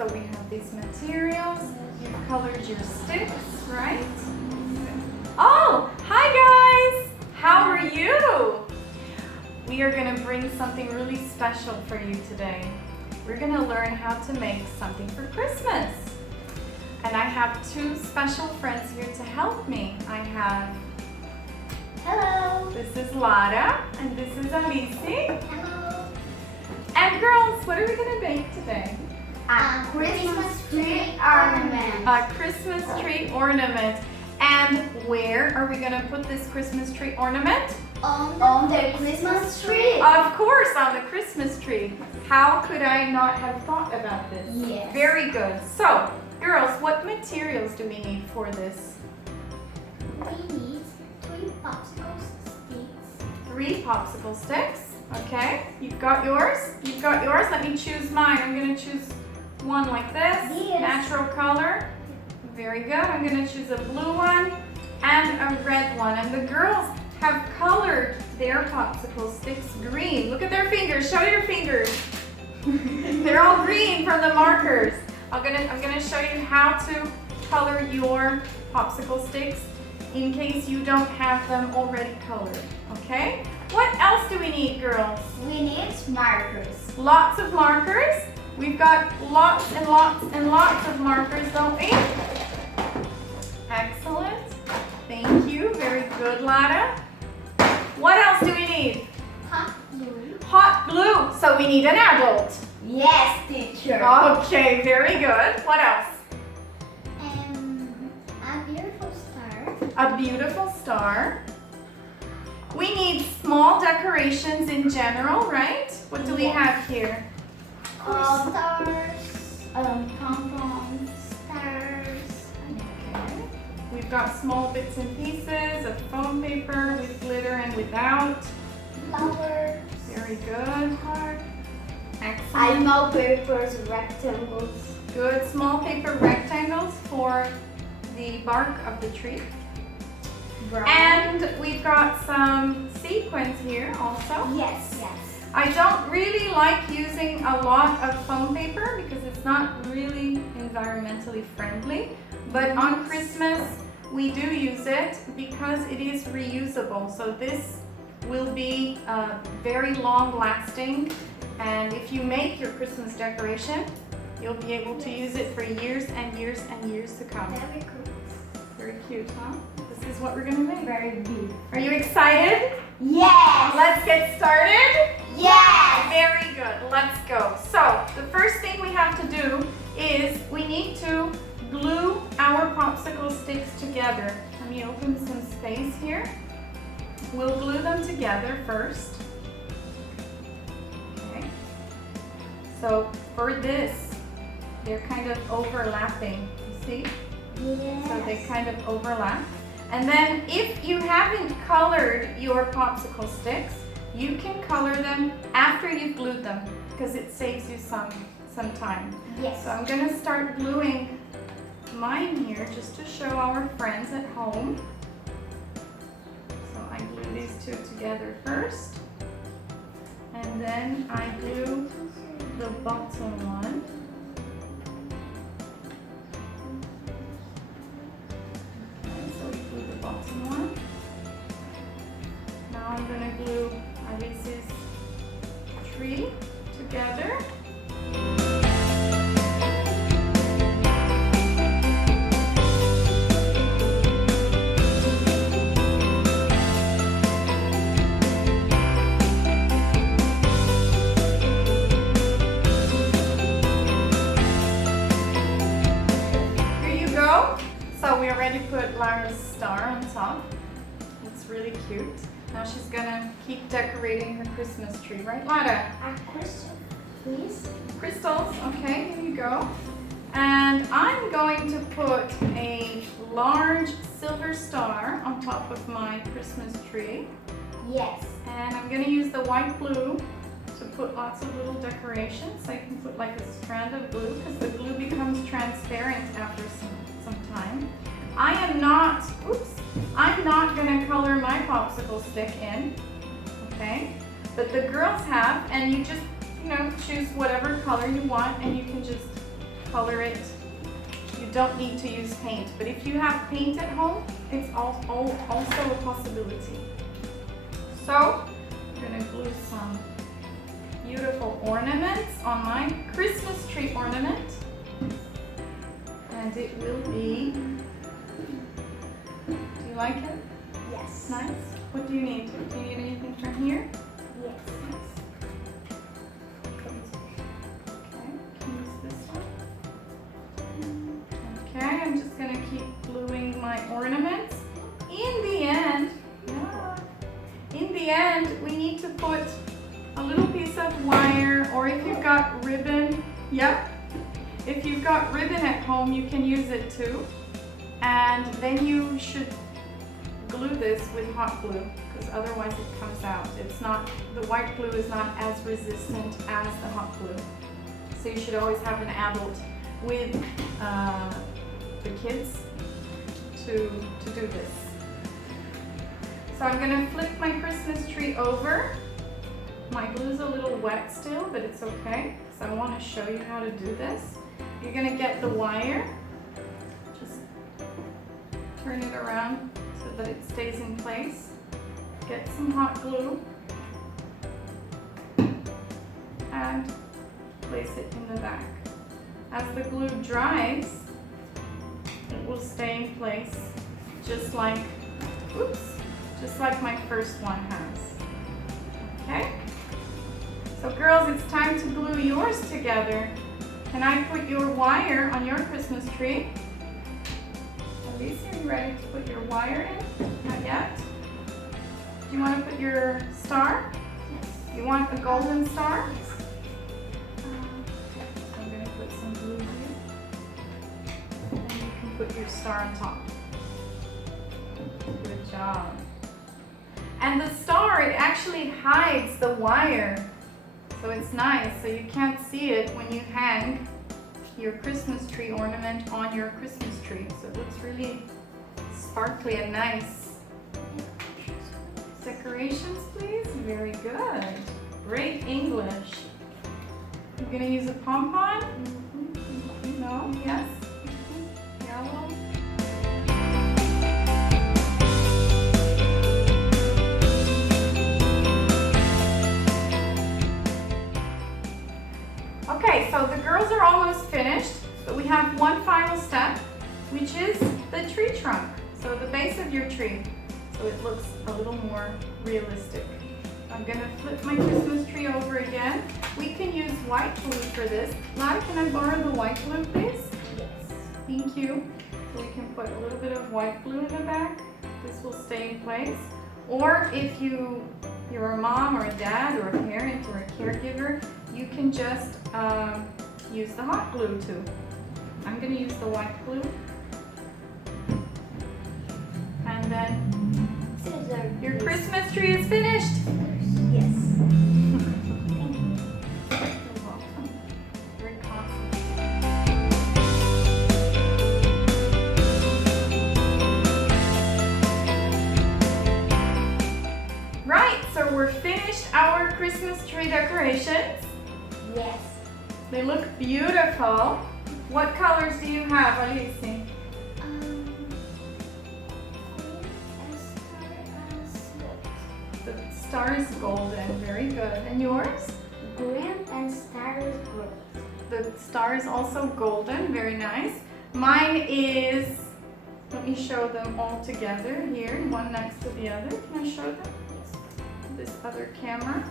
So we have these materials. You've colored your sticks, right? Oh, hi guys! How are you? We are gonna bring something really special for you today. We're gonna learn how to make something for Christmas. And I have two special friends here to help me. I have, Hello. this is Lara, and this is Alice. Hello. And girls, what are we gonna make today? A Christmas tree ornament. A Christmas tree ornament. And where are we gonna put this Christmas tree ornament? On the Christmas tree. Of course, on the Christmas tree. How could I not have thought about this? Yes. Very good. So, girls, what materials do we need for this? We need 3 popsicle sticks. 3 popsicle sticks. Okay, you've got yours. You've got yours. Let me choose mine. I'm gonna choose one like this. Yes. Natural color. Very good. I'm gonna choose a blue one and a red one. And the girls have colored their popsicle sticks green. Look at their fingers. Show your fingers. They're all green from the markers. I'm gonna show you how to color your popsicle sticks in case you don't have them already colored. Okay? What else do we need, girls? We need markers. Lots of markers. We've got lots and lots and lots of markers, don't we? Excellent. Thank you. Very good, Lara. What else do we need? Hot glue. Hot glue. So we need an adult. Yes, teacher. Okay, very good. What else? A beautiful star. A beautiful star. We need small decorations in general, right? What do we have here? Stars, pom-poms, stars. Okay. We've got small bits and pieces of foam paper with glitter and without. Flowers. Very good. Heart. Excellent. Animal papers, rectangles. Good. Small paper rectangles for the bark of the tree. Brown. And we've got some sequins here also. Yes, yes. I don't really like using a lot of foam paper because it's not really environmentally friendly. But on Christmas, we do use it because it is reusable. So this will be very long lasting. And if you make your Christmas decoration, you'll be able to use it for years and years and years to come. Very cool. Very cute, huh? This is what we're gonna make. Very big. Are you excited? Yes. Let's get started. Yes. Very good. Let's go. So the first thing we have to do is we need to glue our popsicle sticks together. Let me open some space here. We'll glue them together first. Okay. So for this, they're kind of overlapping. You see? Yes. So they kind of overlap. And then if you haven't colored your popsicle sticks, you can color them after you've glued them because it saves you some time. Yes. So I'm going to start gluing mine here just to show our friends at home. So I glue these two together first. And then I glue the bottom one. Bottom one. Now I'm going to glue Alice's tree together. Here you go. So we already put Lara's star on top. It's really cute. Now she's gonna keep decorating her Christmas tree, right, Lara? A crystal, please. Crystals, okay, here you go. And I'm going to put a large silver star on top of my Christmas tree. Yes. And I'm gonna use the white glue to put lots of little decorations. So I can put like a strand of glue because the glue becomes transparent after some time. I'm not gonna color my popsicle stick in, okay? But the girls have, and you just, choose whatever color you want and you can just color it. You don't need to use paint, but if you have paint at home, it's also a possibility. So I'm gonna glue some beautiful ornaments on my Christmas tree ornament. And it will be, do you like it? Yes. Nice. What do you need? Do you need anything from here? Yes. Okay, can you use this one? Okay, I'm just gonna keep gluing my ornaments. In the end, we need to put a little piece of wire, or if you've got ribbon, if you've got ribbon at home, you can use it too. And then you should glue this with hot glue, because otherwise it comes out. The white glue is not as resistant as the hot glue. So you should always have an adult with the kids to do this. So I'm gonna flip my Christmas tree over. My glue's a little wet still, but it's okay, because I want to show you how to do this. You're gonna get the wire, just turn it around so that it stays in place. Get some hot glue and place it in the back. As the glue dries, it will stay in place just like my first one has. Okay? So girls, it's time to glue yours together. Can I put your wire on your Christmas tree? Alice, are you ready to put your wire in? Not yet? Do you want to put your star? Yes. You want a golden star? Yes. I'm going to put some glue here. And you can put your star on top. Good job. And the star, it actually hides the wire. So it's nice, so you can't see it when you hang your Christmas tree ornament on your Christmas tree. So it looks really sparkly and nice. Decorations, please. Very good. Great English. You're gonna use a pom-pom? No? Yes? Yellow? Okay, so the girls are almost finished, but we have one final step, which is the tree trunk. So the base of your tree, so it looks a little more realistic. I'm gonna flip my Christmas tree over again. We can use white glue for this. Lara, can I borrow the white glue, please? Yes. Thank you. So we can put a little bit of white glue in the back. This will stay in place. Or if you're a mom or a dad or a parent or a caregiver, you can just use the hot glue too. I'm going to use the white glue. And then your Christmas tree is finished. Yes. You're welcome. Very constant. Right, so we're finished our Christmas tree decorations. Yes. They look beautiful. What colors do you have, Alice? The star is golden, very good. And yours? Green and star is green. The star is also golden, very nice. Mine is, let me show them all together here, one next to the other. Can I show them? This other camera.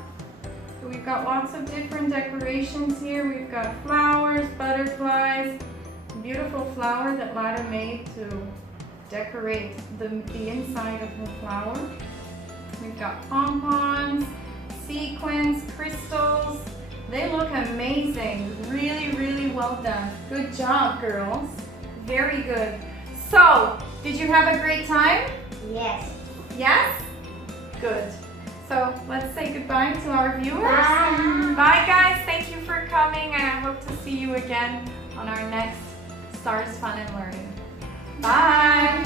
So we've got lots of different decorations here. We've got flowers, butterflies, beautiful flower that Lara made to decorate the inside of her flower. We've got pom-poms, sequins, crystals. They look amazing. Really, really well done. Good job, girls. Very good. So, did you have a great time? Yes. Yes? Good. So let's say goodbye to our viewers. Bye. Bye guys, thank you for coming, and I hope to see you again on our next Stars Fun and Learning. Bye.